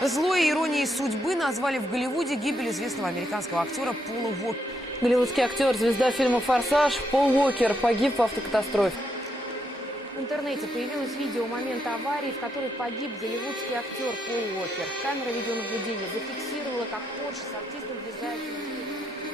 Злой иронией судьбы назвали в Голливуде гибель известного американского актера Пола Уокера. Голливудский актер, звезда фильма «Форсаж» Пол Уокер погиб в автокатастрофе. В интернете появилось видео момента аварии, в которой погиб голливудский актер Пол Уокер. Камера видеонаблюдения зафиксировала, как Порше с артистом врезается в